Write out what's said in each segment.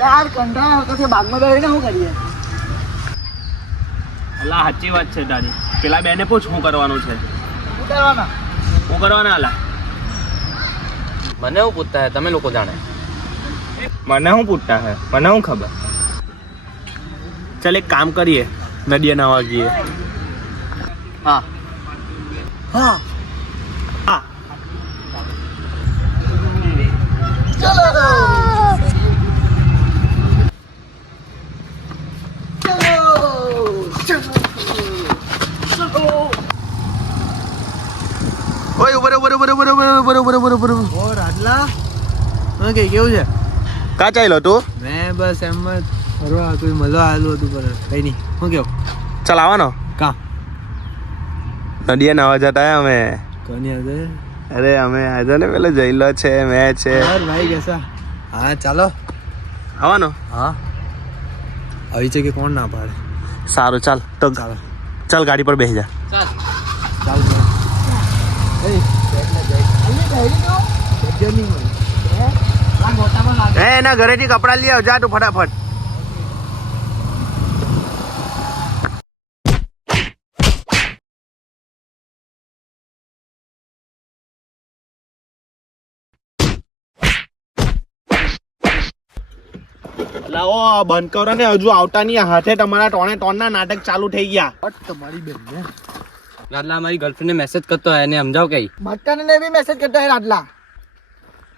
યાર કંટાળો આવતો છે બાગમાં બેસીને શું કરીએ? અલા સાચી વાત છે તારી. પેલા બેને પૂછ શું કરવાનું છે. શું કરવાના? શું કરવાના અલા? મને શું પૂછતા હે, તમે લોકો જાણે. મને શું પૂછતા હે, મને શું ખબર. ચાલ એક કામ કરીએ, નદીએ નાવા ગઈએ. હા હા હા ચલો ઓય ઉભરે ઓ રાજલા હા કે કેવું છે? કા ચાલ્યો તું? મેં બસ એમ જ ફરવા કોઈ મળવા આવેલું હતું પર કઈ નહીં. શું કેવું? ચાલ આવવાનો. કા નદીએ નાવા જતા હે અમે. કોની આજે? અરે અમે આજે ને પેલો જઈલો છે, મેં છે. યાર ભાઈ કેસા? હા ચાલો. આવવાનો. હા આવી છે કે કોણ ના પાડે? સારું ચાલ તો ચાલો ચાલ ગાડી પર બેસી જા. ચાલ એ એના ઘરેથી કપડા લઈ આવ જા તું ફટાફટ. લાવો બંધ કરો ને, હજુ આવતા નહીં. હાથે તમારા ટોના નાટક ચાલુ થઈ ગયા. તમારી બેન ને રાજલા મારી ગર્લફ્રેન્ડને મેસેજ કરતો હોય એને સમજાવ કઈ. ભટ્ટાને બી મેસેજ કરતા હે રાજલા.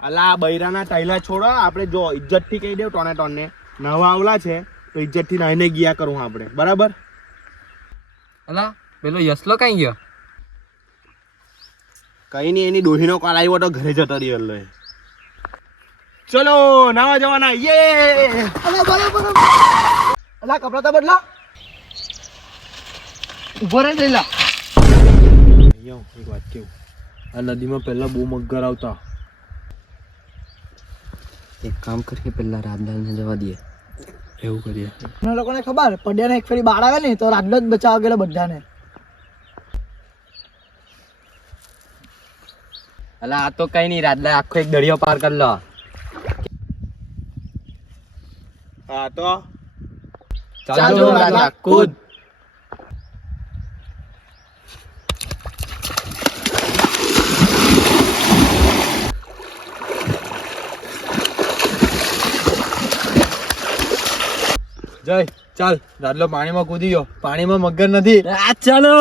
અલા બૈરાના તૈલા છોડો, આપણે જો ઇજ્જત થી કહી દેવ ટોને નવા આવલા છે તો ઇજ્જત થી નાઈને ગયા કરું આપણે, બરાબર? અલા પેલો યસલો કઈ ગયો? કઈ નહીં, એની ડોહીનો કોલ આવ્યો તો ઘરે જતો રહ્યો. ચલો નાવા જવાના. યે અલા બરાબર. અલા કપડા તો બદલા. ઉભો રહે થઈલા. એક વાત કેવું, આ નદીમાં પહેલા બહુ મગર આવતા. એક કામ કરીએ પેલા રાજલાને જવા દઈએ. એવું કરીએ. એના લોકોને ખબર પડ્યાને એક ફેરી બાળ આવે ને તો રાજલો જ બચાવ ગયેલો બધાને. અલા આ તો કઈ નહીં, રાજલા આખો એક દરિયો પાર કરી લો. હા તો ચાલો રાજલા કૂદ. જય ચાલ રાજલો પાણીમાં કૂદી ગયો. પાણીમાં મગર નથી. ચાલો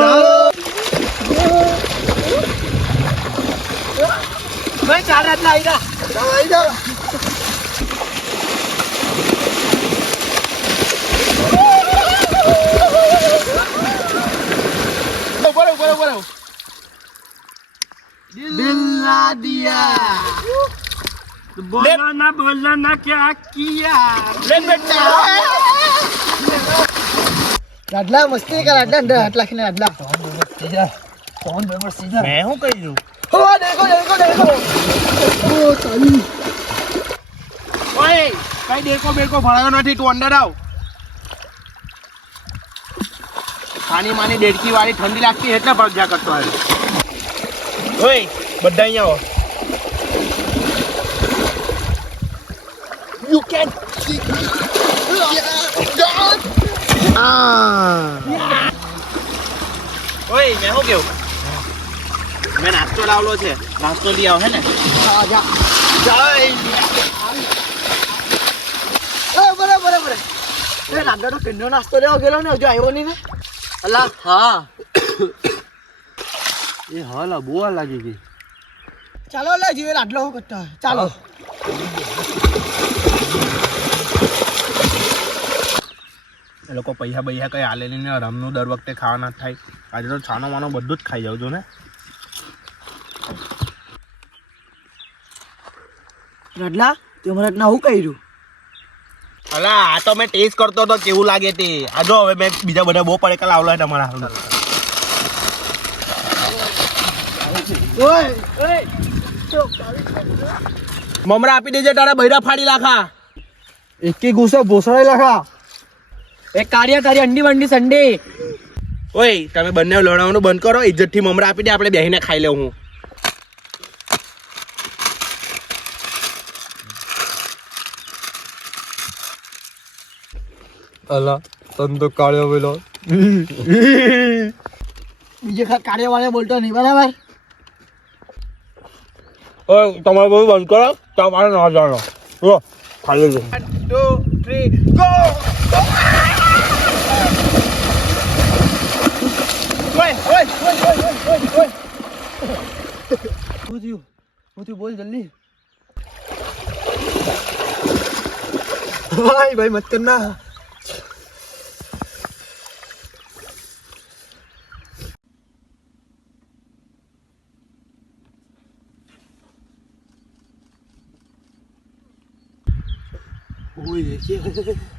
ભાઈ ચાલ રાજલા આવી જા. આવી જા. બરોબર. દિલ્લા દિયા. બોલો ના ક્યાં કિયા. રાજલા મસ્તી કર. રાજલા અંદર હાથ રાખીને રાજલા. કોણ બરાબર સીધા. મેં શું કહ્યું? ઓ દેખો. ઓ તાલી. ઓય કઈ દેકો બેકો ભણાયો નથી, તું અંદર આવ. ખાની માની ડેડકી વાળી ઠંડી લાગતી એટલે પગજા કરતો હોય. ઓય બધા અહીંયા આવો. You can. ઓય મેં શું કેવું, મેં નાસ્તો લાવલો છે, નાસ્તો લઈ આવો હે ને. બરાબર. એ રાંધા તો કેનો નાસ્તો લેવા ગયેલો ને હજુ આવ્યો નહીં ને. અલા હા એ હાલા બહુ વાર લાગી ગઈ. ચાલો લે જીવે રાડલો હું કરતા હોય. ચાલો એ લોકો પૈસા કઈ હાલે નહીં ને, રમનું દર વખતે ખાવાના થાય. આજે તો છાનો માનો બધું જ ખાઈ જાવ છો ને. રાડલા તે મને ના હું કર્યું? અલા આ તો મેં ટેસ્ટ કરતો તો કેવું લાગે તે. આ જો હવે મેં બીજા બધા બહુ પડેકા લાવલો તમારા હાલ. મમરા આપી દેજે, તારા બૈરા ફાડી નાખા. એકી ગુસ્સો ભોસડાઈ લખા. એક કાર્ય તારી અંડી વંડી સંડે. ઓય તમે બંને લડાવવાનું બંધ કરો, ઇજ્જતથી મમરા આપી દે, આપણે બેહીને ખાઈ લેવું. હું અલા તન તો કાળ્યો પેલો બીજે કાર્ય વાળે બોલતો નહીં બરાબર. ઓય તમારે બધું બંધ કરો તમારે ના જાણો જો ખાલી લો 1 2 3 ગો ઓય ઓય ઓય ઓય ઓય ઓય હું થયું બોલ જલ્દી ભાઈ મત કરના ઓય